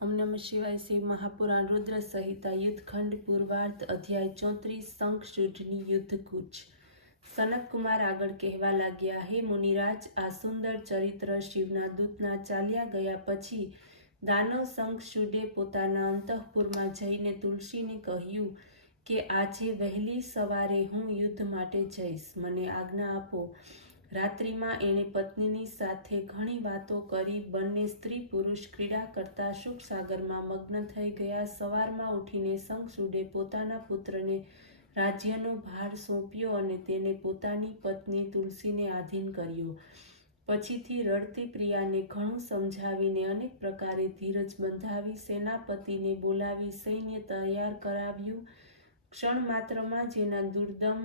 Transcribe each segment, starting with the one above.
ओम नमः शिवाय। शिव महापुराण रुद्र संहिता युद्धखंड पूर्वार्ध अध्याय 34 शंखचूडनी युद्ध कूच। सनत कुमार આગળ કહેવા લાગ્યા, હે મુનિરાજ, આ સુંદર ચરિત્ર શિવના દૂતના ચાલ્યા ગયા પછી દાનવ શંખચૂડે પોતાના અંતઃપુરમાં જઈને તુલસીને કહ્યું કે આજે વહેલી સવારે હું યુદ્ધ માટે જઈશ, મને આજ્ઞા આપો। રાત્રિમાં એણે પત્નીની સાથે ઘણી વાતો કરી બંને સ્ત્રી પુરુષ ક્રીડા કરતા સુખસાગરમાં મગ્ન થઈ ગયા। સવારમાં ઉઠીને શંખચૂડે પોતાના પુત્રને રાજ્યનો ભાર સોંપ્યો અને તેને પોતાની પત્ની તુલસીને આધીન કર્યો। પછીથી રડતી પ્રિયાને ઘણું સમજાવીને અનેક પ્રકારે ધીરજ બંધાવી સેનાપતિને બોલાવી સૈન્ય તૈયાર કરાવ્યું। ક્ષણ માત્રમાં જેના દુર્દમ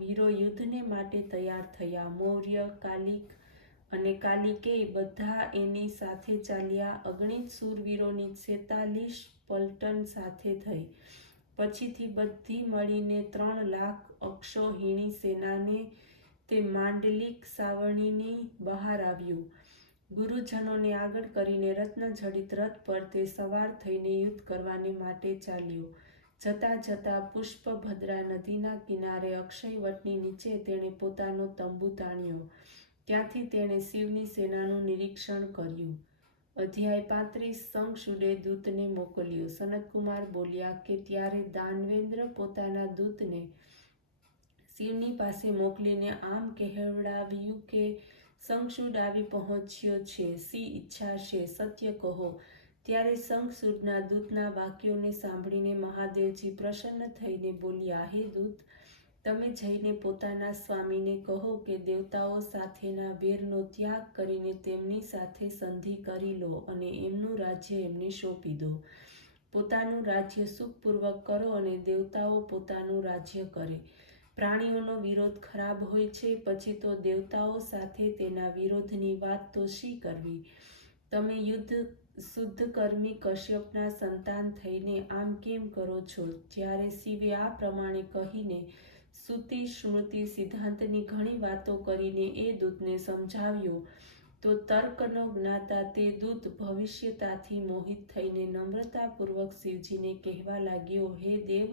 વીરો યુદ્ધને માટે તૈયાર થયા। મૌર્ય, કાલિક અને કાલિકેય બધા એની સાથે ચાલ્યા। અગણિત શૂરવીરોની 46 પલટન સાથે થઈ। પછીથી બધી મળીને 3 લાખ અક્ષૌહિણી સેનાને તે માંડલિક સાવરણીની બહાર આવ્યું। ગુરુજનોને આગળ કરીને રત્નજડિત રથ પર તે સવાર થઈને યુદ્ધ કરવાને માટે ચાલ્યો। જતા જતા પુષ્પભદ્રા નદીના કિનારે અક્ષયવટની નીચે તેણે પોતાનો તંબુ તાણ્યો। ત્યાંથી તેણે શિવની સેનાનું નિરીક્ષણ કર્યું। અધ્યાય 35 શંખચૂડે દૂતને મોકલ્યો। સનતકુમાર બોલ્યા કે ત્યારે દાનવેન્દ્ર પોતાના દૂતને શિવની પાસે મોકલીને આમ કહેવડાવ્યું કે શંખચૂડ આવી પહોંચ્યો છે, શી ઈચ્છા છે, સત્ય કહો। ત્યારે શંખચૂડના દૂતના વાક્યોને સાંભળીને મહાદેવજી પ્રસન્ન થઈને બોલ્યા, હે દૂત, તમે જઈને પોતાના સ્વામીને કહો કે દેવતાઓ સાથેના વેરનો ત્યાગ કરીને તેમની સાથે સંધિ કરી લો અને એમનું રાજ્ય એમને સોંપી દો। પોતાનું રાજ્ય સુખપૂર્વક કરો અને દેવતાઓ પોતાનું રાજ્ય કરે। પ્રાણીઓનો વિરોધ ખરાબ હોય છે, પછી તો દેવતાઓ સાથે તેના વિરોધની વાત તો શી કરવી। તમે શુદ્ધ કર્મી કશ્યપના સંતાન થઈને આમ કેમ કરો છો। જ્યારે શિવે આ પ્રમાણે કહીને શ્રુતિ સ્મૃતિ સિદ્ધાંતની ઘણી વાતો કરીને એ દૂતને સમજાવ્યો તો તર્કનો જ્ઞાતા તે દૂત ભવિષ્યતાથી મોહિત થઈને નમ્રતાપૂર્વક શિવજીને કહેવા લાગ્યો, હે દેવ,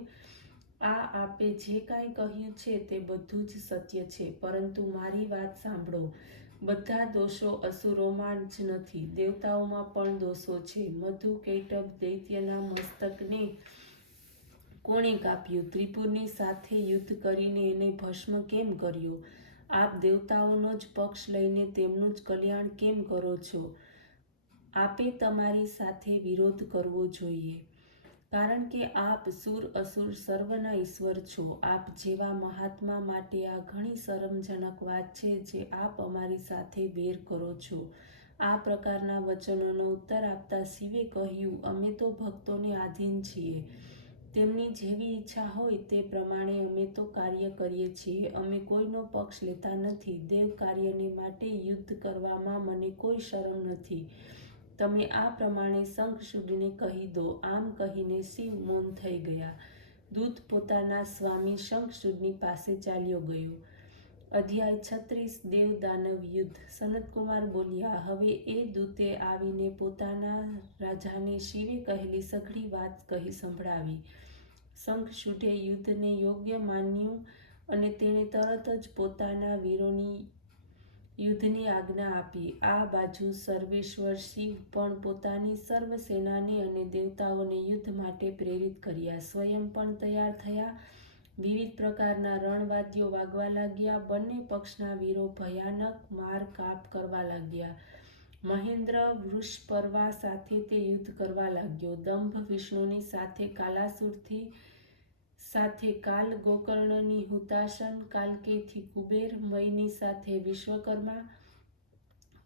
આપે જે કાંઈ કહ્યું છે તે બધું જ સત્ય છે, પરંતુ મારી વાત સાંભળો। બધા દોષો અસુરોમાં જ નથી, દેવતાઓમાં પણ દોષો છે। મધુ કૈટભ દૈત્યના મસ્તકને કોણે કાપ્યું? ત્રિપુરની સાથે યુદ્ધ કરીને એને ભસ્મ કેમ કર્યો? આપ દેવતાઓનો જ પક્ષ લઈને તેમનું જ કલ્યાણ કેમ કરો છો? આપે તમારી સાથે વિરોધ કરવો જોઈએ, કારણ કે આપ સુર અસુર સર્વના ઈશ્વર છો। આપ જેવા મહાત્મા માટે આ ઘણી શરમજનક વાત છે જે આપ અમારી સાથે વેર કરો છો। આ પ્રકારના વચનોનો ઉત્તર આપતા શિવે કહ્યું, અમે તો ભક્તોને આધીન છીએ, તેમની જેવી ઈચ્છા હોય તે પ્રમાણે અમે તો કાર્ય કરીએ છીએ। અમે કોઈનો પક્ષ લેતા નથી। દેવ કાર્યને માટે યુદ્ધ કરવામાં મને કોઈ શરમ નથી। તમે આ પ્રમાણે શંખચૂડને કહી દો। આમ કહીને શિવ મૌન થઈ ગયા। દૂત પોતાના સ્વામી શંખચૂડની પાસે ચાલ્યો ગયો। અધ્યાય 36 દેવ દાનવ યુદ્ધ। સનતકુમાર બોલ્યા, હવે એ દૂતે આવીને પોતાના રાજાને શિવે કહેલી સઘળી વાત કહી સંભળાવી। શંખચૂડે યુદ્ધને યોગ્ય માન્યું અને તેણે તરત જ પોતાના વીરોની યુદ્ધની આજ્ઞા આપી। આ બાજુ સર્વેશ્વર શિવ પણ પોતાની સર્વ સેનાને અને દેવતાઓને યુદ્ધ માટે પ્રેરિત કર્યા। સ્વયં પણ તૈયાર થયા। વિવિધ પ્રકારના રણવાદ્યો વાગવા લાગ્યા। બંને પક્ષના વીરો ભયાનક મારકાપ કરવા લાગ્યા। મહેન્દ્ર વૃષપર્વા સાથે તે યુદ્ધ કરવા લાગ્યો। દંભ વિષ્ણુની સાથે કાલાસુરથી સાથે કાલ, ગોકર્ણની હુતાશન, કાલકેયથી કુબેર, મયની સાથે વિશ્વકર્મા,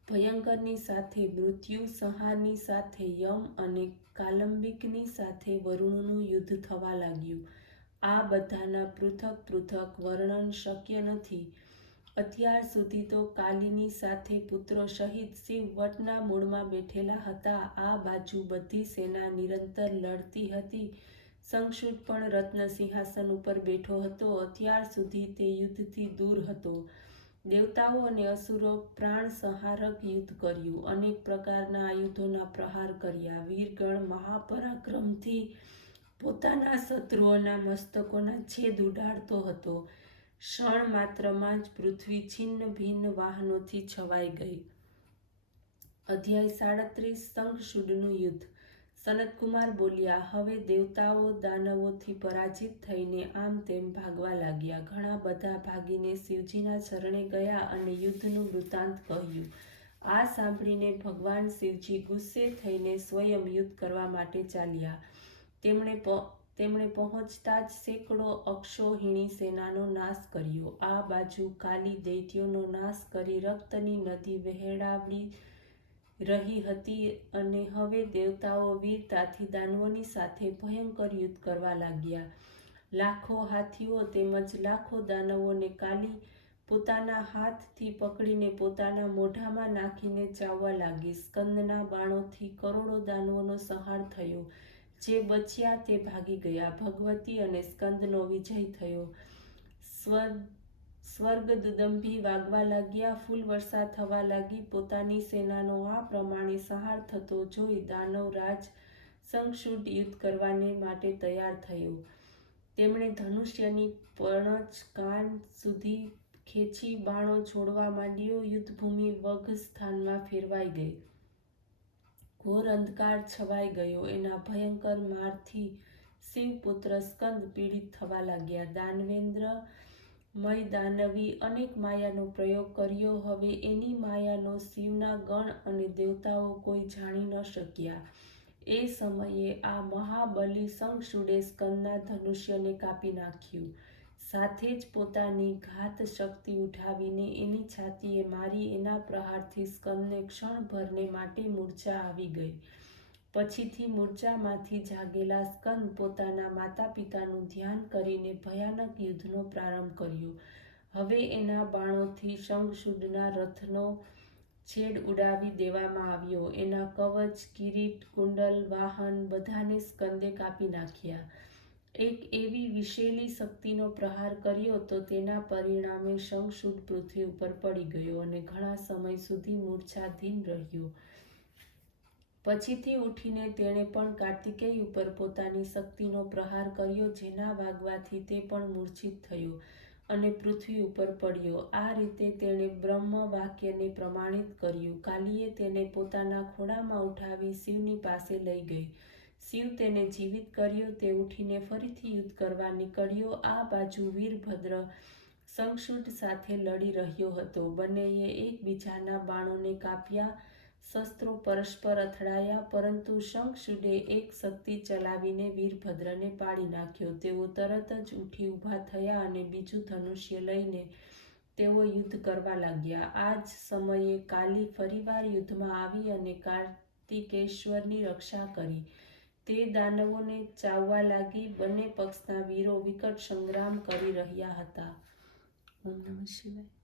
ભયંકરની સાથે મૃત્યુ, સંહારની સાથે યમ અને કાલંબિકની સાથે વરુણનું યુદ્ધ થવા લાગ્યું। આ બધાના પૃથક પૃથક વર્ણન શક્ય નથી। અત્યાર સુધી તો કાલીની સાથે પુત્રો સહિત શિવ વટના મૂળમાં બેઠેલા હતા। આ બાજુ બધી સેના નિરંતર લડતી હતી। શંખચૂડ પણ રત્ન સિંહાસન ઉપર બેઠો હતો। અત્યાર સુધી તે યુદ્ધથી દૂર હતો। દેવતાઓ અને અસુરો પ્રાણ સંહારક યુદ્ધ કર્યું. અનેક પ્રકારના આયુધોના પ્રહાર કર્યા. વીરગણ મહાપરાક્રમથી પોતાના શત્રુઓના મસ્તકોના છેદ ઉડાડતો હતો. ક્ષણ માત્રમાં જ પૃથ્વી છિન્ન ભિન્ન વાહનોથી છવાઈ ગઈ. અધ્યાય 37 શંખચૂડનું યુદ્ધ. સનતકુમાર બોલ્યા, હવે દેવતાઓ દાનવોથી પરાજિત થઈને આમ તેમ ભાગવા લાગ્યા. ઘણા બધા ભાગીને શિવજીના શરણે ગયા અને યુદ્ધનું વૃત્તાંત કહ્યું. આ સાંભળીને ભગવાન શિવજી ગુસ્સે થઈને સ્વયં યુદ્ધ કરવા માટે ચાલ્યા. તેમણે પહોંચતા જ સેંકડો અક્ષૌહિણી સેનાનો નાશ કર્યો. આ બાજુ કાલી દૈત્યોનો નાશ કરી રક્તની નદી વહેવડાવી રહી હતી અને હવે દેવતાઓ વીરતાથી દાનવોની સાથે ભયંકર યુદ્ધ કરવા લાગ્યા. લાખો હાથીઓ તેમજ લાખો દાનવોને કાલી પોતાના હાથથી પકડીને પોતાના મોઢામાં નાખીને ચાવવા લાગી. સ્કંદના બાણોથી કરોડો દાનવોનો સંહાર થયો. જે બચ્યા તે ભાગી ગયા. ભગવતી અને સ્કંદનો વિજય થયો. સ્વર્ગદુદંભી વાગવા લાગ્યા. ફૂલવર્ષા થવા લાગી. પોતાની સેનાનો આ પ્રમાણે સંહાર થતો જોઈ દાનવરાજ શંખચૂડ યુદ્ધ કરવાને માટે તૈયાર થયો. તેમણે ધનુષ્યની પણછ કાન સુધી ખેંચી બાણો છોડવા માંડ્યો. યુદ્ધભૂમિ વઘ સ્થાનમાં ફેરવાઈ ગઈ. ઘોર અંધકાર છવાઈ ગયો. એના ભયંકર મારથી શિવપુત્ર સ્કંદ પીડિત થવા લાગ્યા. દાનવેન્દ્ર મય દાનવી અનેક માયાનો પ્રયોગ કર્યો. હવે એની માયાનો શિવના ગણ અને દેવતાઓ કોઈ જાણી ન શક્યા. એ સમયે આ મહાબલી શંખચૂડે સ્કંદના ધનુષ્યને કાપી નાખ્યું. સાથે જ પોતાની ઘાત શક્તિ ઉઠાવીને એની છાતીએ મારી. એના પ્રહારથી સ્કંદને ક્ષણભરને માટે મૂર્છા આવી ગઈ. પછીથી મૂર્છામાંથી જાગેલા સ્કંદ પોતાના માતા પિતાનું ધ્યાન કરીને ભયાનક યુદ્ધનો પ્રારંભ કર્યો. હવે એના બાણોથી શંખચૂડના રથનો છેડ ઉડાવી દેવામાં આવ્યો. એના કવચ, કિરીટ, કુંડલ, વાહન બધાને સ્કંદે કાપી નાખ્યા. એક એવી વિશેલી શક્તિનો પ્રહાર કર્યો તો તેના પરિણામે શંખચૂડ પૃથ્વી ઉપર પડી ગયો અને ઘણા સમય સુધી મૂર્છાધીન રહ્યો. પછીથી ઉઠીને તેણે પણ કાર્તિકેય ઉપર પોતાની શક્તિનો પ્રહાર કર્યો, જેના વાગવાથી તે પણ મૂર્છિત થયો અને પૃથ્વી ઉપર પડ્યો. આ રીતે તેણે બ્રહ્મ વાક્યને પ્રમાણિત કર્યું. કાલીએ તેને પોતાના ખોળામાં ઉઠાવી શિવની પાસે લઈ ગઈ. શિવ તેને જીવિત કર્યો. તે ઉઠીને ફરીથી યુદ્ધ કરવા નીકળ્યો. આ બાજુ વીરભદ્ર શંખચૂડ સાથે લડી રહ્યો હતો. બંનેએ એકબીજાના બાણોને કાપ્યા. શસ્ત્રો પરસ્પર અથડાયા, પરંતુ શંખચૂડે એક શક્તિ ચલાવીને વીરભદ્રને પાડી નાખ્યો. તેઓ તરત જ ઉઠી ઊભા થયા અને બીજું ધનુષ્ય લઈને તેઓ યુદ્ધ કરવા લાગ્યા. આ જ સમયે કાલી ફરીવાર યુદ્ધમાં આવી અને કાર્તિકેશ્વરની રક્ષા કરી. તે દાનવોને ચાવવા લાગી. બંને પક્ષના વીરો વિકટ સંગ્રામ કરી રહ્યા હતા. ઓમ નમઃ શિવાય.